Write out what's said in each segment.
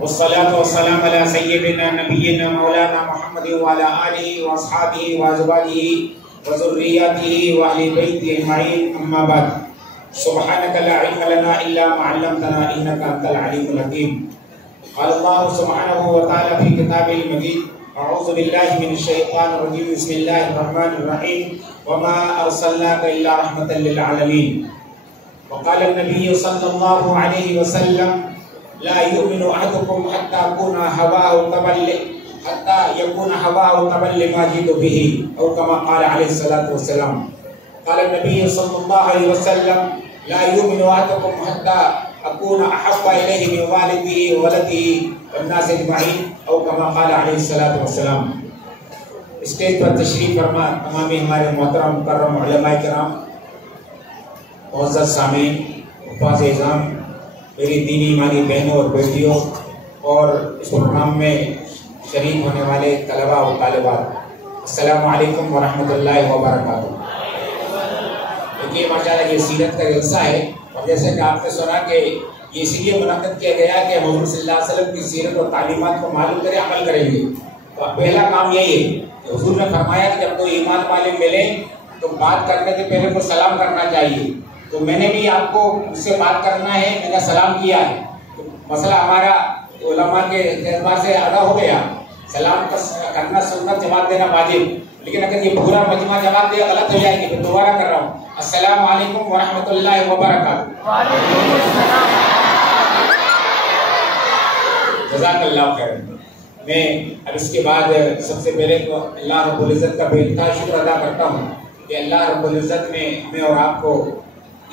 والصلاة والسلام على سيدنا نبينا مولانا محمد وعلى آله وأصحابه وأزواجه وذرياته وأهل بيته أجمعين أما بعد سبحانك لا علم لنا إلا ما علمتنا إنك أنت العليم الحكيم قال الله سبحانه وتعالى في كتابه المجيد أعوذ بالله من الشيطان الرجيم بسم الله الرحمن الرحيم وما أرسلناك إلا رحمة للعالمين وقال النبي صلى الله عليه وسلم لا يؤمن أحدكم حتى يكون هواه تبعا لما جئت به أو كما قال عليه الصلاة والسلام قال النبي صلى الله عليه وسلم لا يؤمن أحدكم حتى أكون أحب إليه من والده وولده والناس أجمعين أو كما قال عليه الصلاة والسلام. اسٹیج پر تشریف فرما تمام ہمارے محترم مکرم علماء کرام، معزز سامعین، حفاظ اعظام، میری دینی ایمانی بہنوں اور بیٹیوں اور اس پروگرام میں شریک ہونے والے طلباء و طالبات، السلام علیکم ورحمۃ اللہ وبرکاتہ. دیکھیے ماشاءاللہ یہ سیرت کا جلسہ ہے، اور جیسے کہ آپ نے سنا کہ یہ اس لیے منعقد کیا گیا کہ حضور صلی اللہ علیہ وسلم کی سیرت اور تعلیمات کو معلوم کریں، عمل کریں گے. تو پہلا کام یہی ہے کہ حضور نے فرمایا کہ جب کوئی ایمان والے ملے تو بات کرنے سے پہلے کو سلام کرنا چاہیے. تو میں نے بھی آپ کو اس سے بات کرنا ہے، میں نے سلام کیا ہے. تو مسئلہ ہمارا علماء کے اعتبار سے ادا ہو گیا. سلام کرنا سنت، جواب دینا واجب. لیکن اگر یہ پورا مجمع جواب دیا غلط ہو جائے گی. پھر دوبارہ کر رہا ہوں، السلام علیکم ورحمۃ اللہ وبرکاتہ. جزاک اللہ خیر. میں اب اس کے بعد سب سے پہلے تو اللہ رب العزت کا بے انتہا شکر ادا کرتا ہوں کہ اللہ رب العزت نے ہمیں اور آپ کو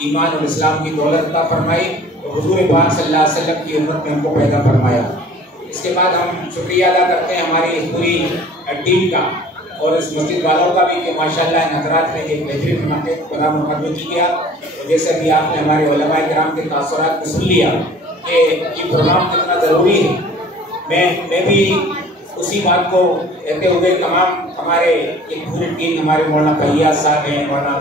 ایمان اور اسلام کی دولت عطا فرمائی اور حضور پاک صلی اللہ علیہ وسلم کی امت میں ہم کو پیدا فرمایا. اس کے بعد ہم شکریہ ادا کرتے ہیں ہماری اس پوری ٹیم کا اور اس مسجد والوں کا بھی کہ ماشاءاللہ ان حضرات نے ایک بہترین بنا مقدمے کیا. اور جیسے بھی آپ نے ہمارے علماء کرام کے تاثرات کو سن لیا کہ یہ پروگرام کتنا ضروری ہے. میں بھی اسی بات کو کہتے ہوئے تمام ہمارے ایک پوری ٹیم، ہمارے مولانا فیاض صاحب ہیں، مولانا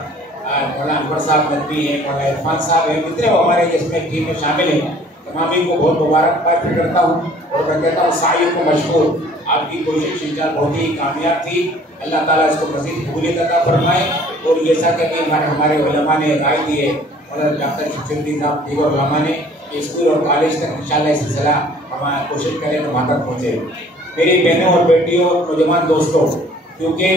انور صاحب ندوی ہیں، مولانا عرفان صاحب ہیں، جتنے وہ ہمارے اس میں ٹیم میں شامل ہیں، تمام کو بہت مبارکباد کرتا ہوں. اور میں کہتا ہوں سعی کو مشکور، آپ کی کوشش انشاءاللہ بہت ہی کامیاب تھی. اللہ تعالیٰ اس کو مزید قبولیت عطا فرمائے. اور جیسا کہ ہمارے علماء نے رائے دی ہے، مولانا ڈاکٹر شمشیر الدین صاحب دیگر علماء نے، اسکول اور کالج تک انشاءاللہ یہ سلسلہ ہم کوشش کریں تو وہاں تک پہنچے. میری بہنوں اور بیٹیوں، نوجوان دوستوں، کیونکہ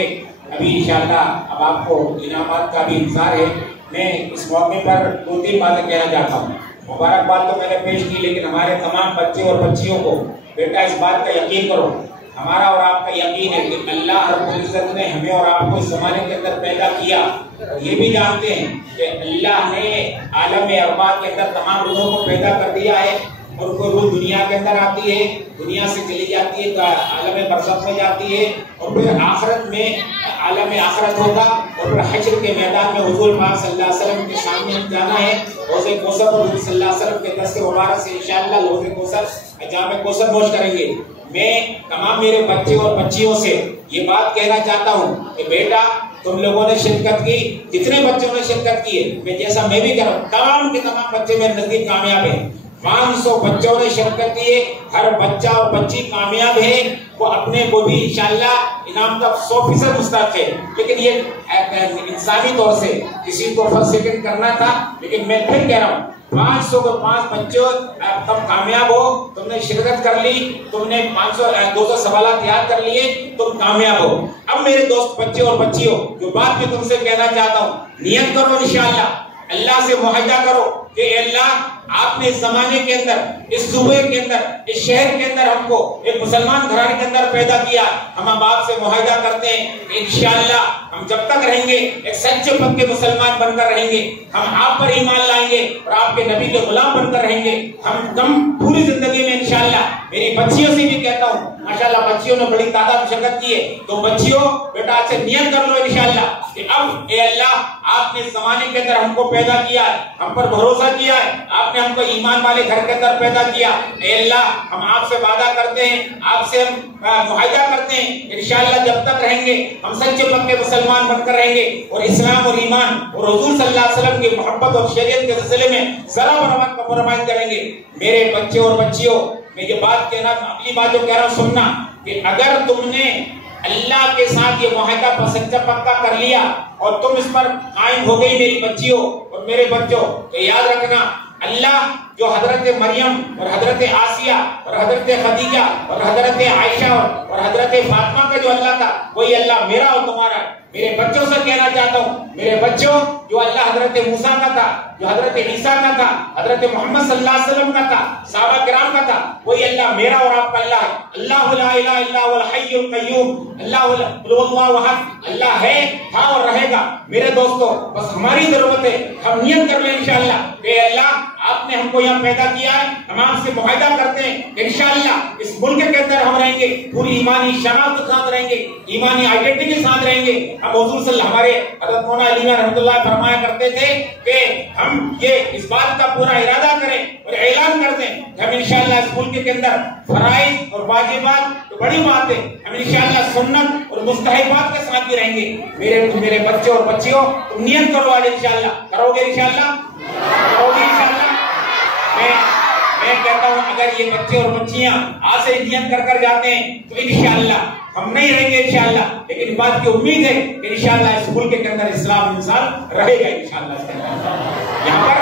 ابھی انشاءاللہ اب آپ کو انعامات کا بھی انتظار ہے، میں اس موقع پر 2-3 باتیں کہنا چاہتا ہوں. مبارکباد تو میں نے پیش کی، لیکن ہمارے تمام بچے اور بچیوں کو بیٹا اس بات کا یقین کرو، ہمارا اور آپ کا یقین ہے کہ اللہ رب العزت نے ہمیں اور آپ کو اس زمانے کے اندر پیدا کیا. اور یہ بھی جانتے ہیں کہ اللہ نے عالم ارواح کے اندر تمام روحوں کو پیدا کر دیا ہے، اور کوئی روح دنیا کے اندر آتی ہے، دنیا سے چلی جاتی ہے، عالم برزخ میں جاتی ہے، اور پھر آخرت میں عالم آخرت ہوگا، اور پھر حشر کے میدان میں حضور پاک صلی اللہ علیہ وسلم کے سامنے ہم جانا ہے. روزے کوثر اور حضور صلی اللہ علیہ وسلم کے دست مبارک سے انشاءاللہ روزے کوثر جام کوثر نوش کریں گے. میں تمام میرے بچے اور بچیوں سے یہ بات کہنا چاہتا ہوں کہ بیٹا تم لوگوں نے شرکت کی، جتنے بچوں نے شرکت کی ہے، میں بھی کہہ رہا ہوں تمام کے تمام بچے میرے نزدیک کامیاب ہیں. 500 بچوں نے شرکت کی ہے، ہر بچہ اور بچی کامیاب ہے. وہ اپنے کو بھی انشاءاللہ انعام کا 100% مستحق ہے. لیکن یہ انسانی طور سے کسی کو فرسٹ سیکنڈ کرنا تھا، لیکن میں پھر کہہ رہا ہوں 500 کو 5 بچوں تم کامیاب ہو، تم نے شرکت کر لی، تم نے 200 سوالات یاد کر لیے، تم کامیاب ہو. اب میرے دوست بچے اور بچیوں، جو بات میں تم سے کہنا چاہتا ہوں، نیت کرو انشاءاللہ، اللہ سے معاہدہ کرو کہ اے اللہ آپ نے اس زمانے کے اندر، اس صوبے کے اندر، اس شہر کے اندر ہم کو ایک مسلمان گھرانے کے اندر پیدا کیا. ہم اب آپ سے معاہدہ کرتے ہیں کہ انشاءاللہ ہم جب تک رہیں گے ایک سچے پکے مسلمان بن کر رہیں گے. ہم آپ پر ایمان لائیں گے اور آپ کے نبی کے غلام بن کر رہیں گے. ہم پوری زندگی میں انشاءاللہ، میری بچیوں سے بھی کہتا ہوں، ماشاءاللہ بچیوں نے بڑی تعداد میں شرکت کی ہے، تو بچیوں بیٹا آج سے نیت کر لو انشاءاللہ کہ اب اے اللہ آپ نے اس زمانے کے اندر ہم کو پیدا کیا ہے، ہم پر بھروسہ کیا ہے، آپ نے ہم کو ایمان والے گھر کے اندر پیدا کیا. اے اللہ ہم آپ سے وعدہ کرتے ہیں، آپ سے ہم معاہدہ کرتے ہیں انشاءاللہ جب تک رہیں گے ہم سچے پکے مسلمان بن کر رہیں گے، اور اسلام اور ایمان اور حضور صلی اللہ علیہ وسلم کی محبت اور شریعت کے سلسلے میں ذرا برابر کریں گے. میرے بچے اور بچیوں، میں یہ بات کہنا، اگلی بات جو کہہ رہا ہوں سننا، کہ اگر تم نے اللہ کے ساتھ یہ معاہدہ سچا پکا کر لیا اور تم اس پر قائم ہو گئی میری بچیوں اور میرے بچوں، تو یاد رکھنا اللہ جو حضرت مریم اور حضرت آسیہ اور حضرت خدیجہ اور حضرت عائشہ اور حضرت فاطمہ کا جو اللہ تھا، وہی اللہ میرا اور تمہارا ہے۔ میرے بچوں سے کہنا چاہتا ہوں، میرے بچوں، جو اللہ حضرت موسیٰ کا تھا، جو حضرت عیسیٰ کا تھا، حضرت محمد صلی اللہ علیہ وسلم کا تھا، صحابہ کرام کا تھا، وہی اللہ میرا اور آپ کا اللہ ہے۔ اللہ لا الہ الا هو الحی القیوم، اللہ قل اللہ احد، اللہ ہے، تھا اور رہے گا۔ میرے دوستو، بس ہماری ضرورت ہے ہم نیت کر لیں انشاءاللہ کہ اللہ آپ نے ہم کو یہاں پیدا کیا ہے، ہم آپ سے معاہدہ کرتے ہیں کہ انشاءاللہ اس ملک کے اندر ہم رہیں گے، پوری ایمانی شناخت کے ساتھ رہیں گے، ایمانی آئیڈینٹی کے ساتھ رہیں گے۔ ہم حضور صلی اللہ ہمارے حضرت مولانا علی رحمۃ اللہ فرمایا کرتے تھے کہ ہم یہ اس بات کا پورا ارادہ کریں اور اعلان کر دیں کہ ہم انشاءاللہ اس ملک کے اندر فرائض اور واجبات تو بڑی بات ہے، ہم انشاءاللہ سنت اور مستحبات کے ساتھ بھی رہیں گے۔ میرے بچوں اور بچیوں، تم نیت کرو آج انشاءاللہ، کرو گے انشاءاللہ، کرو گے انشاءاللہ۔ میں کہتا ہوں اگر یہ بچے اور بچیاں آج سے نیت کر جاتے ہیں تو انشاءاللہ ہم نہیں رہیں گے انشاءاللہ، لیکن اس بات کی امید ہے کہ انشاءاللہ اس ملک کے اندر اسلام انسان رہے گا انشاءاللہ۔ یہاں پر